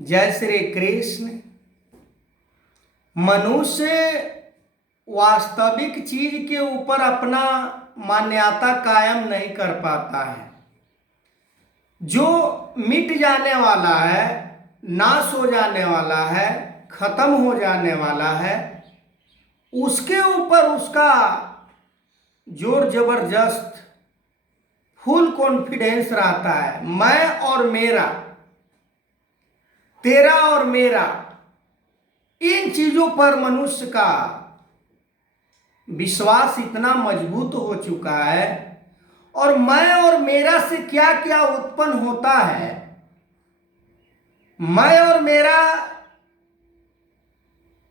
जय श्री कृष्ण। मनुष्य वास्तविक चीज के ऊपर अपना मान्यता कायम नहीं कर पाता है। जो मिट जाने वाला है, नाश हो जाने वाला है, खत्म हो जाने वाला है, उसके ऊपर उसका जोर जबरदस्त फुल कॉन्फिडेंस रहता है। मैं और मेरा, तेरा और मेरा, इन चीजों पर मनुष्य का विश्वास इतना मजबूत हो चुका है। और मैं और मेरा से क्या क्या उत्पन्न होता है, मैं और मेरा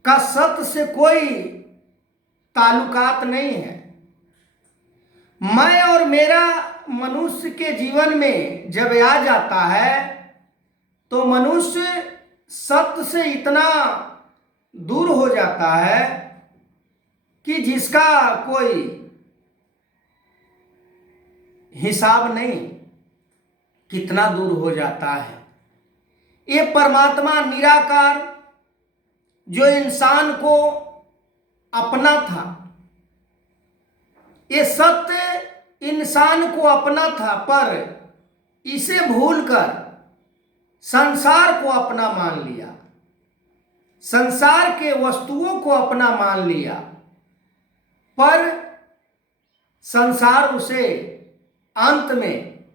का सत्य से कोई ताल्लुकात नहीं है। मैं और मेरा मनुष्य के जीवन में जब आ जाता है तो मनुष्य सत्य से इतना दूर हो जाता है कि जिसका कोई हिसाब नहीं, कितना दूर हो जाता है। ये परमात्मा निराकार जो इंसान को अपना था, ये सत्य इंसान को अपना था, पर इसे भूलकर संसार को अपना मान लिया, संसार के वस्तुओं को अपना मान लिया। पर संसार उसे अंत में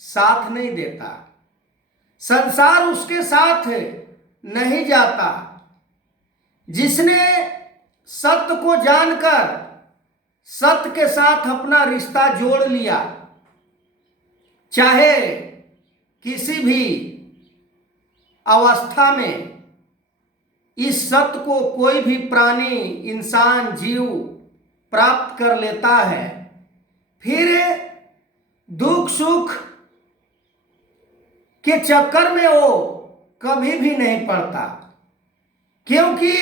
साथ नहीं देता, संसार उसके साथ नहीं जाता। जिसने सत्य को जानकर सत्य के साथ अपना रिश्ता जोड़ लिया, चाहे किसी भी अवस्था में इस सत्य को कोई भी प्राणी, इंसान, जीव प्राप्त कर लेता है, फिर दुख सुख के चक्कर में वो कभी भी नहीं पड़ता। क्योंकि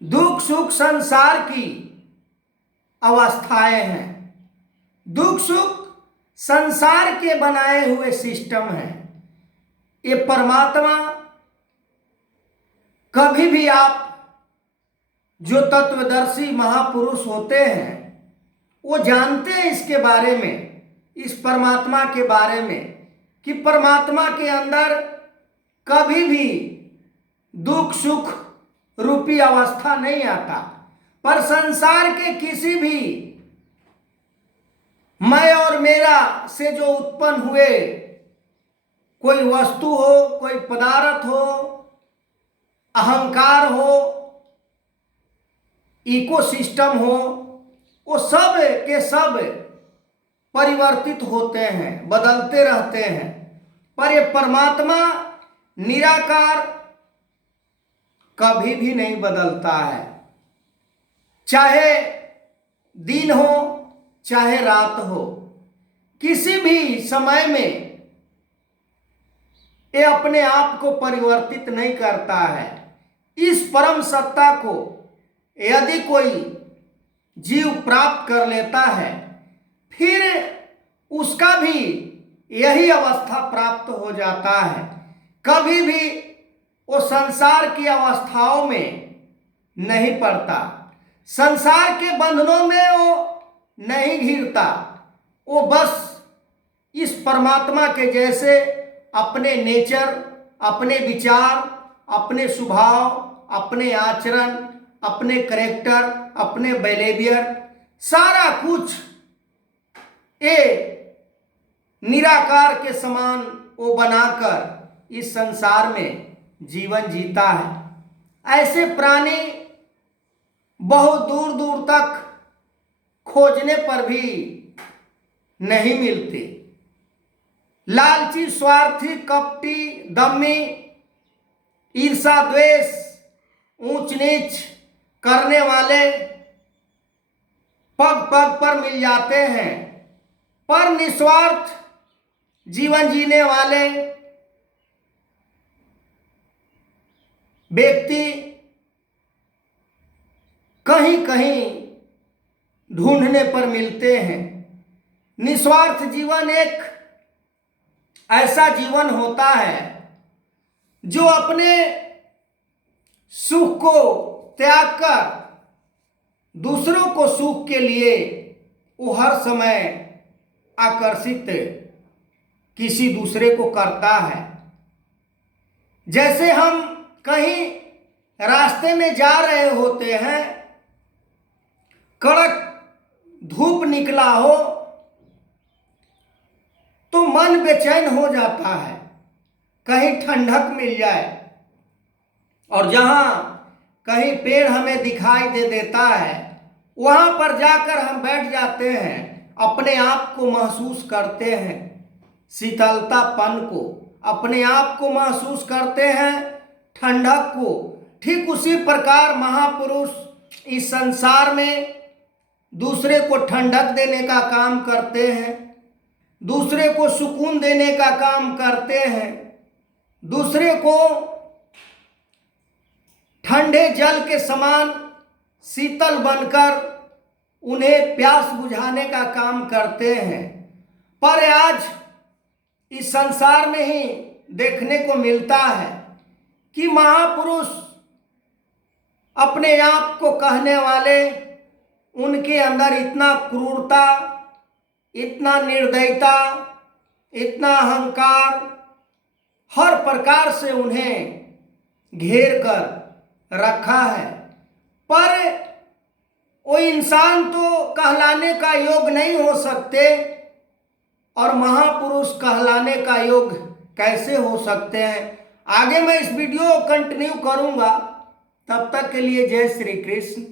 दुख सुख संसार की अवस्थाएं हैं, दुख सुख संसार के बनाए हुए सिस्टम हैं। ये परमात्मा कभी भी, आप जो तत्वदर्शी महापुरुष होते हैं वो जानते हैं इसके बारे में, इस परमात्मा के बारे में, कि परमात्मा के अंदर कभी भी दुख सुख रूपी अवस्था नहीं आता। पर संसार के किसी भी मैं और मेरा से जो उत्पन्न हुए कोई वस्तु हो, कोई पदार्थ हो, अहंकार हो, इकोसिस्टम हो, वो सब के सब परिवर्तित होते हैं, बदलते रहते हैं। पर ये परमात्मा निराकार कभी भी नहीं बदलता है। चाहे दिन हो चाहे रात हो, किसी भी समय में ये अपने आप को परिवर्तित नहीं करता है। इस परम सत्ता को यदि कोई जीव प्राप्त कर लेता है, फिर उसका भी यही अवस्था प्राप्त हो जाता है। कभी भी वो संसार की अवस्थाओं में नहीं पड़ता, संसार के बंधनों में वो नहीं घिरता। वो बस इस परमात्मा के जैसे अपने नेचर, अपने विचार, अपने स्वभाव, अपने आचरण, अपने कैरेक्टर, अपने बिहेवियर, सारा कुछ ये निराकार के समान वो बनाकर इस संसार में जीवन जीता है। ऐसे प्राणी बहुत दूर दूर तक खोजने पर भी नहीं मिलते। लालची, स्वार्थी, कपटी, दम्मी, ईर्षा, द्वेष, ऊंच नीच करने वाले पग पग पर मिल जाते हैं। पर निस्वार्थ जीवन जीने वाले व्यक्ति कहीं कहीं ढूंढने पर मिलते हैं। निस्वार्थ जीवन एक ऐसा जीवन होता है जो अपने सुख को त्याग कर दूसरों को सुख के लिए वो हर समय आकर्षित किसी दूसरे को करता है। जैसे हम कहीं रास्ते में जा रहे होते हैं, कड़क धूप निकला हो तो मन बेचैन हो जाता है, कहीं ठंडक मिल जाए, और जहां कहीं पेड़ हमें दिखाई दे देता है वहां पर जाकर हम बैठ जाते हैं, अपने आप को महसूस करते हैं, शीतलतापन को, अपने आप को महसूस करते हैं, ठंडक को। ठीक उसी प्रकार महापुरुष इस संसार में दूसरे को ठंडक देने का काम करते हैं, दूसरे को सुकून देने का काम करते हैं, दूसरे को ठंडे जल के समान शीतल बनकर उन्हें प्यास बुझाने का काम करते हैं। पर आज इस संसार में ही देखने को मिलता है कि महापुरुष अपने आप को कहने वाले, उनके अंदर इतना क्रूरता, इतना निर्दयता, इतना अहंकार, हर प्रकार से उन्हें घेर कर रखा है। पर वो इंसान तो कहलाने का योग नहीं हो सकते, और महापुरुष कहलाने का योग कैसे हो सकते हैं। आगे मैं इस वीडियो को कंटिन्यू करूंगा, तब तक के लिए जय श्री कृष्ण।